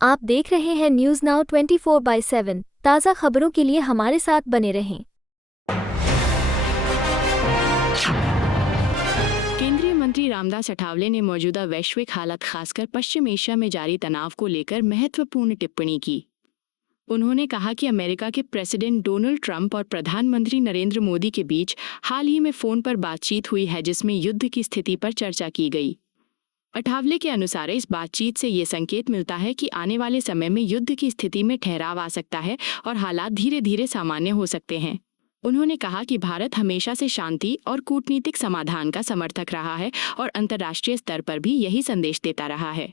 आप देख रहे हैं न्यूज़ नाउ 24/7 ताज़ा खबरों के लिए हमारे साथ बने रहें। केंद्रीय मंत्री रामदास अठावले ने मौजूदा वैश्विक हालत खासकर पश्चिम एशिया में जारी तनाव को लेकर महत्वपूर्ण टिप्पणी की। उन्होंने कहा कि अमेरिका के प्रेसिडेंट डोनाल्ड ट्रंप और प्रधानमंत्री नरेंद्र मोदी के बीच हाल ही में फोन पर बातचीत हुई है, जिसमें युद्ध की स्थिति पर चर्चा की गई। अठावले के अनुसार इस बातचीत से ये संकेत मिलता है कि आने वाले समय में युद्ध की स्थिति में ठहराव आ सकता है और हालात धीरे धीरे सामान्य हो सकते हैं। उन्होंने कहा कि भारत हमेशा से शांति और कूटनीतिक समाधान का समर्थक रहा है और अंतर्राष्ट्रीय स्तर पर भी यही संदेश देता रहा है।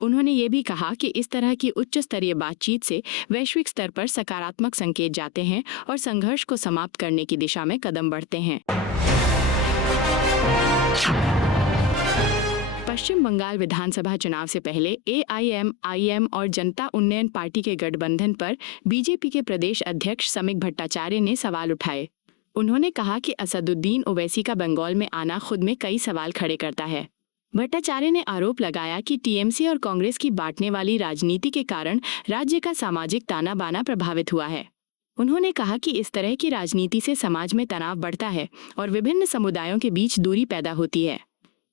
उन्होंने ये भी कहा कि इस तरह की उच्च स्तरीय बातचीत से वैश्विक स्तर पर सकारात्मक संकेत जाते हैं और संघर्ष को समाप्त करने की दिशा में कदम बढ़ते हैं। पश्चिम बंगाल विधानसभा चुनाव से पहले एआईएमआईएम और जनता उन्नयन पार्टी के गठबंधन पर बीजेपी के प्रदेश अध्यक्ष समीक भट्टाचार्य ने सवाल उठाए। उन्होंने कहा कि असदुद्दीन ओवैसी का बंगाल में आना खुद में कई सवाल खड़े करता है। भट्टाचार्य ने आरोप लगाया कि टीएमसी और कांग्रेस की बांटने वाली राजनीति के कारण राज्य का सामाजिक ताना बाना प्रभावित हुआ है। उन्होंने कहा कि इस तरह की राजनीति से समाज में तनाव बढ़ता है और विभिन्न समुदायों के बीच दूरी पैदा होती है।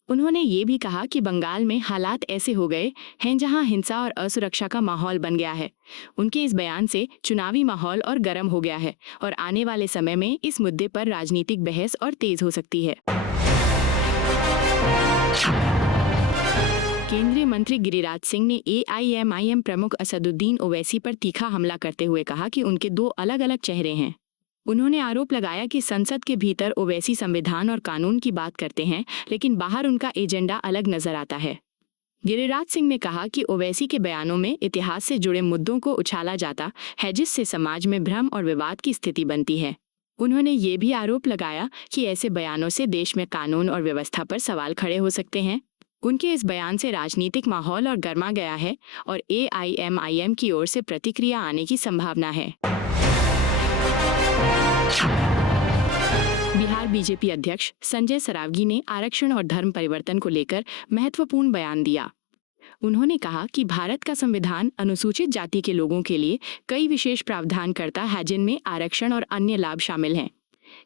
उन्होंने ये भी कहा कि बंगाल में हालात ऐसे हो गए हैं जहां हिंसा और असुरक्षा का माहौल बन गया है। उनके इस बयान से चुनावी माहौल और गर्म हो गया है और आने वाले समय में इस मुद्दे पर राजनीतिक बहस और तेज हो सकती है। केंद्रीय मंत्री गिरिराज सिंह ने एआईएमआईएम प्रमुख असदुद्दीन ओवैसी पर तीखा हमला करते हुए कहा कि उनके दो अलग अलग चेहरे हैं। उन्होंने आरोप लगाया कि संसद के भीतर ओवैसी संविधान और कानून की बात करते हैं, लेकिन बाहर उनका एजेंडा अलग नजर आता है। गिरिराज सिंह ने कहा कि ओवैसी के बयानों में इतिहास से जुड़े मुद्दों को उछाला जाता है, जिससे समाज में भ्रम और विवाद की स्थिति बनती है। उन्होंने ये भी आरोप लगाया कि ऐसे बयानों से देश में कानून और व्यवस्था पर सवाल खड़े हो सकते हैं। उनके इस बयान से राजनीतिक माहौल और गर्मा गया है और एआईएमआईएम की ओर से प्रतिक्रिया आने की संभावना है। बिहार बीजेपी अध्यक्ष संजय सरावगी ने आरक्षण और धर्म परिवर्तन को लेकर महत्वपूर्ण बयान दिया। उन्होंने कहा कि भारत का संविधान अनुसूचित जाति के लोगों के लिए कई विशेष प्रावधान करता है, जिनमें आरक्षण और अन्य लाभ शामिल हैं।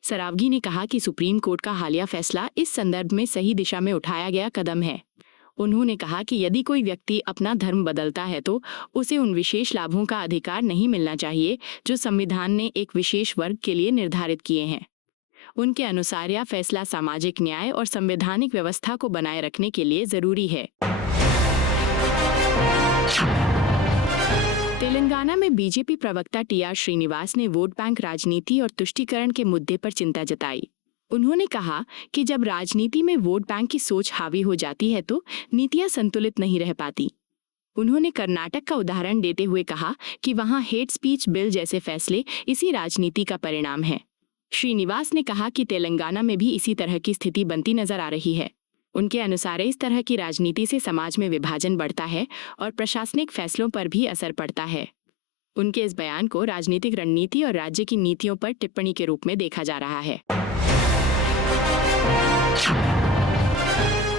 सरावगी ने कहा कि सुप्रीम कोर्ट का हालिया फैसला इस संदर्भ में सही दिशा में उठाया गया कदम है। उन्होंने कहा कि यदि कोई व्यक्ति अपना धर्म बदलता है तो उसे उन विशेष लाभों का अधिकार नहीं मिलना चाहिए जो संविधान ने एक विशेष वर्ग के लिए निर्धारित किए हैं। उनके अनुसार यह फैसला सामाजिक न्याय और संवैधानिक व्यवस्था को बनाए रखने के लिए जरूरी है। तेलंगाना में बीजेपी प्रवक्ता टीआर श्रीनिवास ने वोट बैंक राजनीति और तुष्टीकरण के मुद्दे पर चिंता जताई। उन्होंने कहा कि जब राजनीति में वोट बैंक की सोच हावी हो जाती है तो नीतियां संतुलित नहीं रह पाती। उन्होंने कर्नाटक का उदाहरण देते हुए कहा कि वहां हेट स्पीच बिल जैसे फैसले इसी राजनीति का परिणाम है। श्रीनिवास ने कहा कि तेलंगाना में भी इसी तरह की स्थिति बनती नजर आ रही है। उनके अनुसार इस तरह की राजनीति से समाज में विभाजन बढ़ता है और प्रशासनिक फैसलों पर भी असर पड़ता है। उनके इस बयान को राजनीतिक रणनीति और राज्य की नीतियों पर टिप्पणी के रूप में देखा जा रहा है।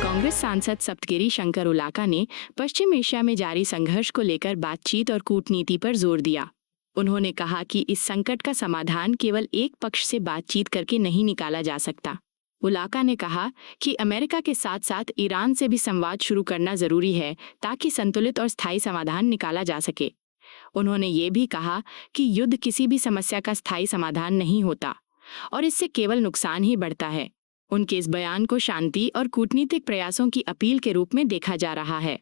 कांग्रेस सांसद सप्तगिरी शंकर उलाका ने पश्चिम एशिया में जारी संघर्ष को लेकर बातचीत और कूटनीति पर जोर दिया। उन्होंने कहा कि इस संकट का समाधान केवल एक पक्ष से बातचीत करके नहीं निकाला जा सकता। उलाका ने कहा कि अमेरिका के साथ साथ ईरान से भी संवाद शुरू करना जरूरी है ताकि संतुलित और स्थायी समाधान निकाला जा सके। उन्होंने ये भी कहा कि युद्ध किसी भी समस्या का स्थायी समाधान नहीं होता और इससे केवल नुकसान ही बढ़ता है। उनके इस बयान को शांति और कूटनीतिक प्रयासों की अपील के रूप में देखा जा रहा है।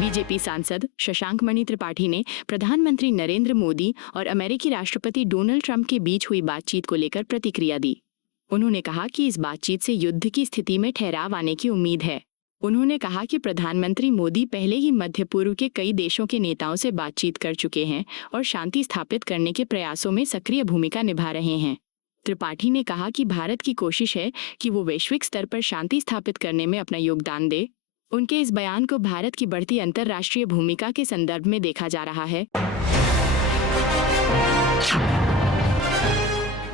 बीजेपी सांसद शशांक मणि त्रिपाठी ने प्रधानमंत्री नरेंद्र मोदी और अमेरिकी राष्ट्रपति डोनाल्ड ट्रंप के बीच हुई बातचीत को लेकर प्रतिक्रिया दी। उन्होंने कहा कि इस बातचीत से युद्ध की स्थिति में ठहराव आने की उम्मीद है। उन्होंने कहा कि प्रधानमंत्री मोदी पहले ही मध्य पूर्व के कई देशों के नेताओं से बातचीत कर चुके हैं और शांति स्थापित करने के प्रयासों में सक्रिय भूमिका निभा रहे हैं। त्रिपाठी ने कहा कि भारत की कोशिश है कि वो वैश्विक स्तर पर शांति स्थापित करने में अपना योगदान दे। उनके इस बयान को भारत की बढ़ती अंतर्राष्ट्रीय भूमिका के संदर्भ में देखा जा रहा है।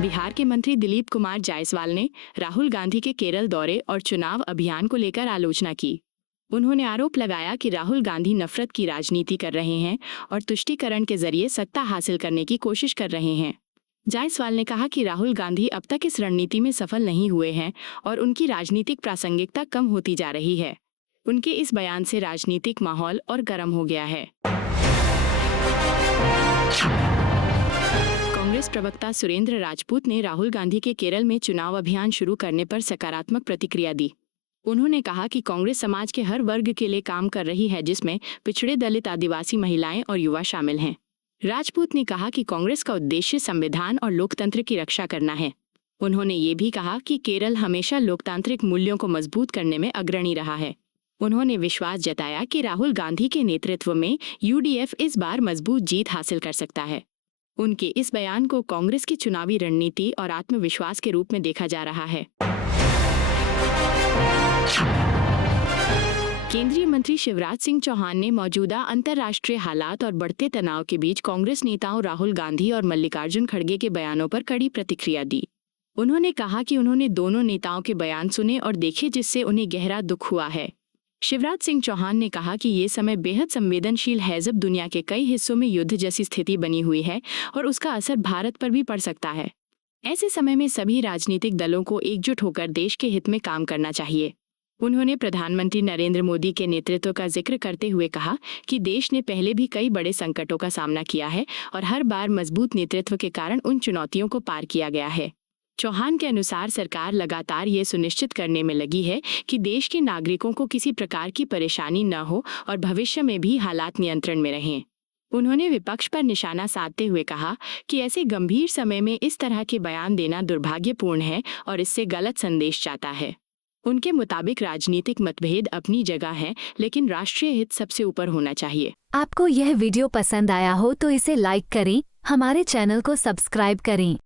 बिहार के मंत्री दिलीप कुमार जायसवाल ने राहुल गांधी के केरल दौरे और चुनाव अभियान को लेकर आलोचना की। उन्होंने आरोप लगाया कि राहुल गांधी नफरत की राजनीति कर रहे हैं और तुष्टीकरण के जरिए सत्ता हासिल करने की कोशिश कर रहे हैं। जायसवाल ने कहा कि राहुल गांधी अब तक इस रणनीति में सफल नहीं हुए हैं और उनकी राजनीतिक प्रासंगिकता कम होती जा रही है। उनके इस बयान से राजनीतिक माहौल और गर्म हो गया है। कांग्रेस प्रवक्ता सुरेंद्र राजपूत ने राहुल गांधी के केरल में चुनाव अभियान शुरू करने पर सकारात्मक प्रतिक्रिया दी। उन्होंने कहा कि कांग्रेस समाज के हर वर्ग के लिए काम कर रही है, जिसमें पिछड़े, दलित, आदिवासी, महिलाएं और युवा शामिल हैं। राजपूत ने कहा कि कांग्रेस का उद्देश्य संविधान और लोकतंत्र की रक्षा करना है। उन्होंने ये भी कहा कि केरल हमेशा लोकतांत्रिक मूल्यों को मजबूत करने में अग्रणी रहा है। उन्होंने विश्वास जताया कि राहुल गांधी के नेतृत्व में यूडीएफ इस बार मजबूत जीत हासिल कर सकता है। उनके इस बयान को कांग्रेस की चुनावी रणनीति और आत्मविश्वास के रूप में देखा जा रहा है। केंद्रीय मंत्री शिवराज सिंह चौहान ने मौजूदा अंतर्राष्ट्रीय हालात और बढ़ते तनाव के बीच कांग्रेस नेताओं राहुल गांधी और मल्लिकार्जुन खड़गे के बयानों पर कड़ी प्रतिक्रिया दी। उन्होंने कहा कि उन्होंने दोनों नेताओं के बयान सुने और देखे, जिससे उन्हें गहरा दुख हुआ है। शिवराज सिंह चौहान ने कहा कि ये समय बेहद संवेदनशील है, जब दुनिया के कई हिस्सों में युद्ध जैसी स्थिति बनी हुई है और उसका असर भारत पर भी पड़ सकता है। ऐसे समय में सभी राजनीतिक दलों को एकजुट होकर देश के हित में काम करना चाहिए। उन्होंने प्रधानमंत्री नरेंद्र मोदी के नेतृत्व का जिक्र करते हुए कहा कि देश ने पहले भी कई बड़े संकटों का सामना किया है और हर बार मजबूत नेतृत्व के कारण उन चुनौतियों को पार किया गया है। चौहान के अनुसार सरकार लगातार ये सुनिश्चित करने में लगी है कि देश के नागरिकों को किसी प्रकार की परेशानी न हो और भविष्य में भी हालात नियंत्रण में रहें। उन्होंने विपक्ष पर निशाना साधते हुए कहा कि ऐसे गंभीर समय में इस तरह के बयान देना दुर्भाग्यपूर्ण है और इससे गलत संदेश जाता है। उनके मुताबिक राजनीतिक मतभेद अपनी जगह है, लेकिन राष्ट्रीय हित सबसे ऊपर होना चाहिए। आपको यह वीडियो पसंद आया हो तो इसे लाइक करें, हमारे चैनल को सब्सक्राइब करें।